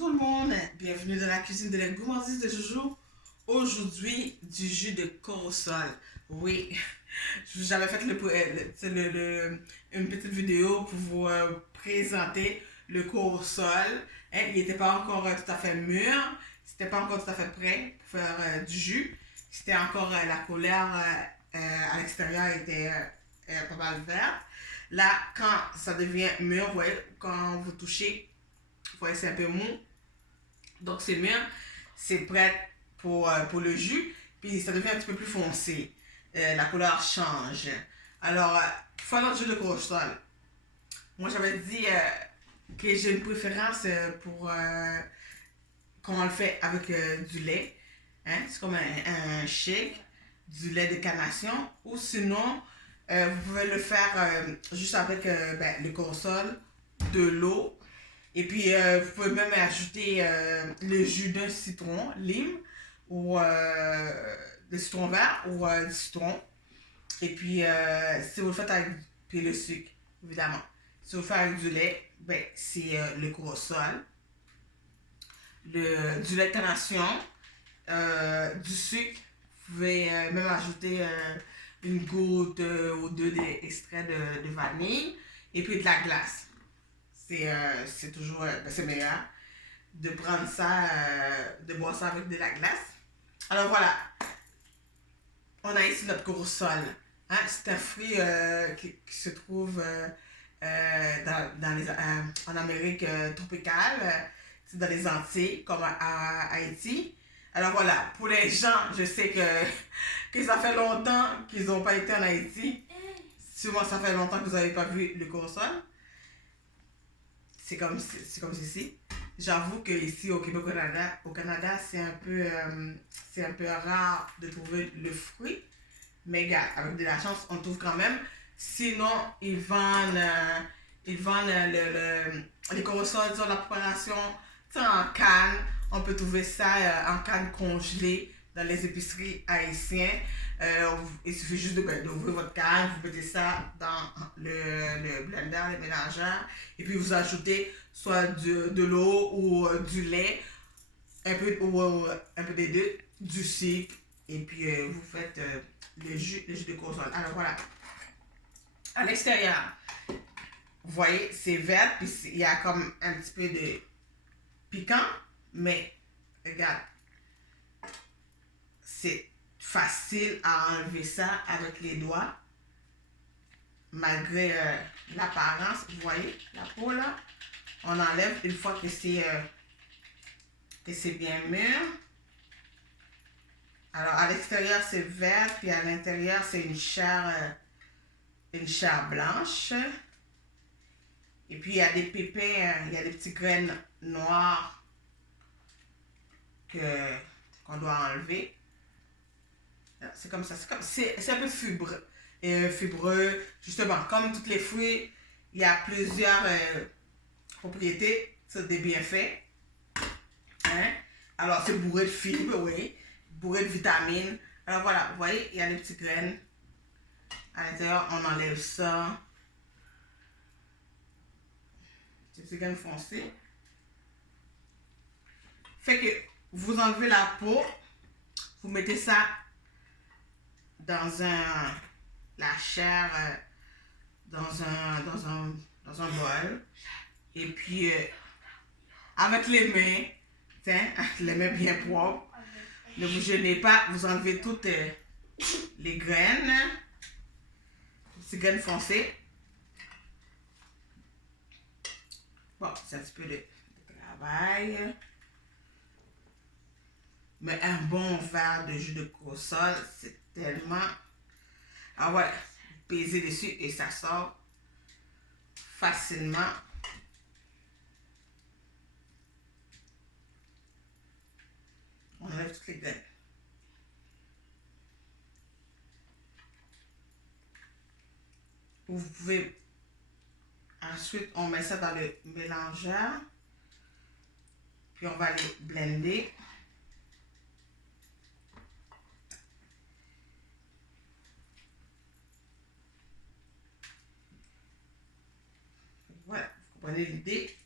tout le monde, bienvenue dans la cuisine de la gourmandise de Jojo. Aujourd'hui, du jus de corossol. Oui, j'avais fait une petite vidéo pour vous présenter le corossol. Hein, il n'était pas encore tout à fait mûr, c'était pas encore tout à fait prêt pour faire du jus. C'était encore la couleur à l'extérieur était pas mal verte. Là, quand ça devient mûr, vous voyez, quand vous touchez, vous voyez, c'est un peu mou. Donc, c'est mûr, c'est prêt pour le jus. Puis, ça devient un petit peu plus foncé. La couleur change. Alors, pour faire notre jus de corossol, moi, j'avais dit que j'ai une préférence pour quand on le fait avec du lait. Hein? C'est comme un shake, du lait de carnation. Ou sinon, vous pouvez le faire juste avec le corossol, de l'eau. Et puis, vous pouvez même ajouter le jus d'un citron, lime, ou de citron vert, ou du citron. Et puis, si vous le faites avec puis le sucre, évidemment. Si vous le faites avec du lait, ben, c'est le corossol. Du lait de carnation, du sucre. Vous pouvez même ajouter une goutte ou deux d'extrait de vanille. Et puis de la glace. C'est toujours c'est meilleur de prendre ça, de boire ça avec de la glace. Alors voilà, on a ici notre corossol. Hein? C'est un fruit qui se trouve en Amérique tropicale, c'est dans les Antilles, comme à Haïti. Alors voilà, pour les gens, je sais que ça fait longtemps qu'ils n'ont pas été en Haïti. Sûrement ça fait longtemps que vous n'avez pas vu le corossol. C'est comme ceci. J'avoue que ici au Québec, au Canada, c'est un peu rare de trouver le fruit. Mais gars, avec de la chance, on trouve quand même. Sinon, ils vendent les corossoles sur la préparation en canne. On peut trouver ça en canne congelée dans les épiceries haïtiennes. Il suffit juste d'ouvrir votre canne, vous mettez ça dans le blender, le mélangeur, et puis vous ajoutez soit de l'eau ou du lait, un peu des deux, du sucre, et puis vous faites le jus de corossol. Alors voilà, à l'extérieur, vous voyez, c'est vert, puis il y a comme un petit peu de piquant, mais regarde, c'est facile à enlever ça avec les doigts, malgré l'apparence. Vous voyez la peau là, on enlève une fois que c'est bien mûr. Alors à l'extérieur c'est vert, puis à l'intérieur c'est une chair blanche. Et puis il y a des pépins, il y a des petites graines noires qu'on doit enlever. C'est comme ça, c'est un peu fibreux. Fibreux, justement, comme tous les fruits, il y a plusieurs propriétés, c'est des bienfaits. Hein? Alors, c'est bourré de fibres, oui, bourré de vitamines. Alors voilà, vous voyez, il y a les petites graines. À l'intérieur, on enlève ça. Ces petites graines foncées. Fait que vous enlevez la peau, vous mettez ça dans la chair dans un bol. Et puis, avec les mains, avec les mains bien propres, ne vous gênez pas, vous enlevez toutes les graines, ces graines foncées. Bon, c'est un petit peu de travail. Mais un bon verre de jus de corossol, c'est tellement... Ah ouais, vous pesez dessus et ça sort facilement. On enlève toutes les graines. Vous pouvez... Ensuite, on met ça dans le mélangeur. Puis on va les blender. Voilà, vous comprenez l'idée.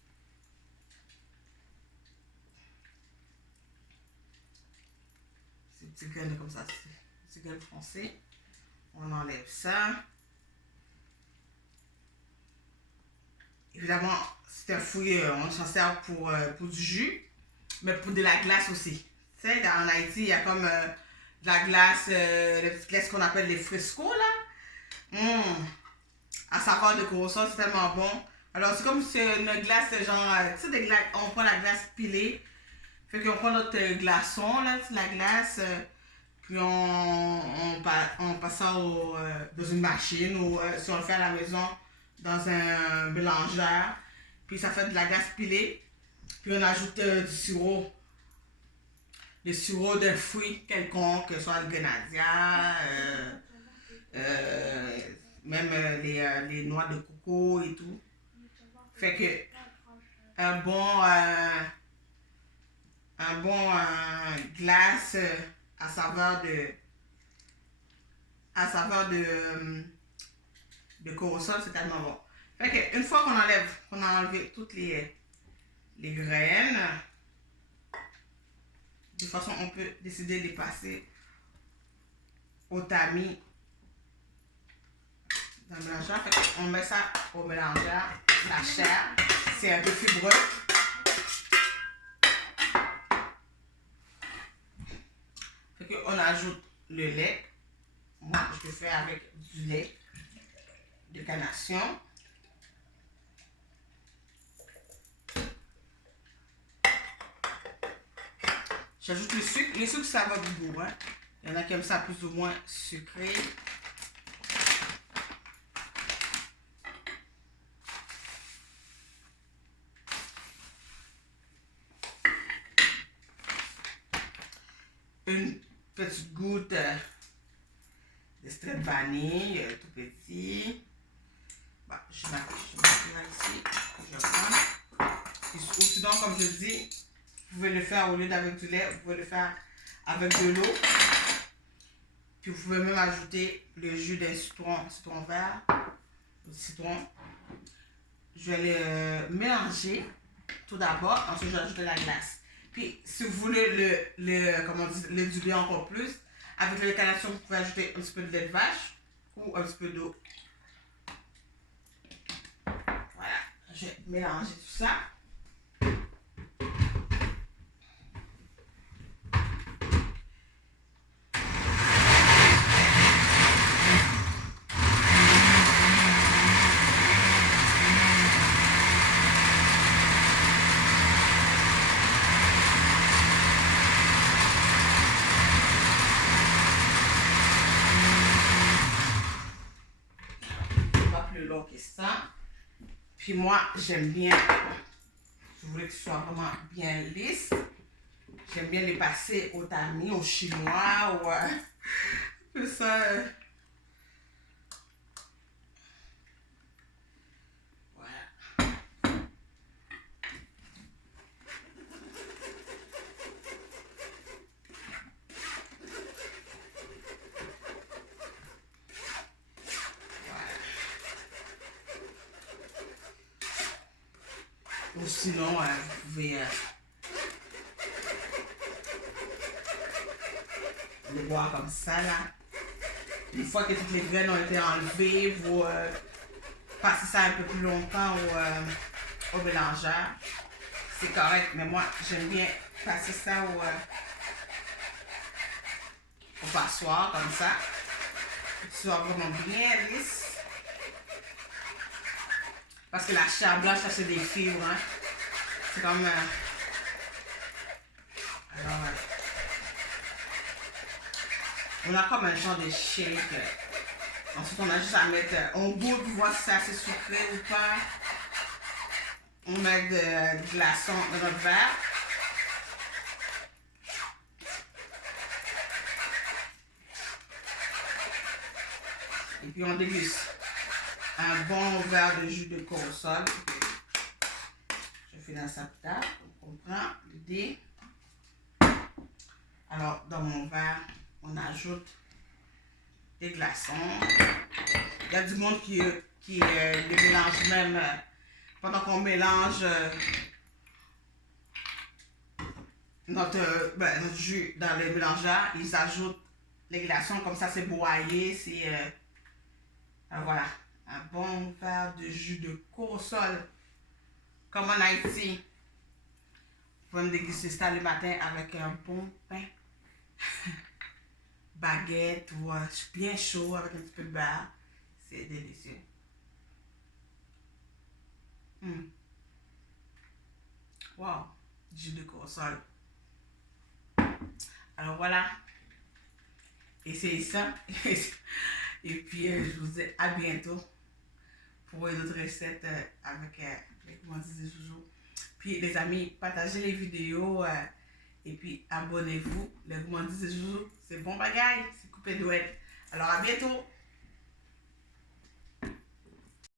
petits graines comme ça, petits graines foncées. On enlève ça. Évidemment, c'est un fouille, on s'en sert pour du jus, mais pour de la glace aussi. Tu sais, en Haïti, il y a comme de la glace, les petites glaces qu'on appelle les frescos, là. À saveur de corossol, c'est tellement bon. Alors, c'est comme si c'est une glace, genre, tu sais, on prend la glace pilée. Fait qu'on prend notre glaçon, là, la glace, puis on passe ça dans une machine ou si on le fait à la maison, dans un mélangeur. Puis ça fait de la glace pilée. Puis on ajoute du sirop. Le sirop d'un fruit quelconque, que ce soit le grenadien, même les noix de coco et tout. Fait que un bon glace à saveur de corossol, c'est tellement bon. Fait que une fois qu'on a enlevé toutes les graines, de toute façon on peut décider de les passer au tamis dans le mélangeur. Fait qu'on met ça au mélangeur, la chair, c'est un peu fibreux. Fait qu'on ajoute le lait. Moi, je le fais avec du lait de carnation. J'ajoute le sucre. Le sucre, ça va du goût. Hein? Il y en a qui aiment ça plus ou moins sucré. Une petite goutte d'extrait de vanille, tout petit. Bon, je mets ici. Je prends. Ou sinon, comme je dis, vous pouvez le faire au lieu d'avec du lait, vous pouvez le faire avec de l'eau. Puis vous pouvez même ajouter le jus d'un citron vert, du citron. Je vais le mélanger tout d'abord, ensuite je vais ajouter la glace. Puis si vous voulez le diluer encore plus, avec le carnation, vous pouvez ajouter un petit peu de lait de vache ou un petit peu d'eau. Voilà, je vais mélanger tout ça. Que ça. Puis moi, j'aime bien, je voulais que ce soit vraiment bien lisse. J'aime bien les passer au tamis, au chinois, ou ça. Voilà. Ou sinon, vous pouvez le boire comme ça, là. Une fois que toutes les graines ont été enlevées, vous passez ça un peu plus longtemps au mélangeur. C'est correct, mais moi, j'aime bien passer ça au passoire, comme ça. Que ce soit vraiment bien lisse. Parce que la chair blanche, ça c'est des fibres, hein. C'est comme... alors, on a comme un genre de shake. Ensuite, on a juste à mettre... on goûte pour voir si c'est assez sucré ou pas. On met de glaçons dans notre verre. Et puis on déguste un bon verre de jus de corossol. Je fais dans sa table. On prend le dé. Alors, dans mon verre, on ajoute des glaçons. Il y a du monde qui les mélange même pendant qu'on mélange. notre jus dans le mélangeur. Ils ajoutent les glaçons, comme ça c'est broyé. C'est voilà, un bon verre de jus de corossol. Comme en Haïti. Vous pouvez me déguster ça le matin avec un bon pain. Baguette ou bien chaud avec un petit peu de beurre. C'est délicieux. Wow, jus de corossol. Alors voilà, essayez ça. Et puis je vous dis à bientôt pour une autre recette avec les gourmandises de Jojo. Puis les amis, partagez les vidéos et puis abonnez-vous. Les gourmandises de Jojo, c'est bon bagaille, c'est coupé douette. Alors à bientôt.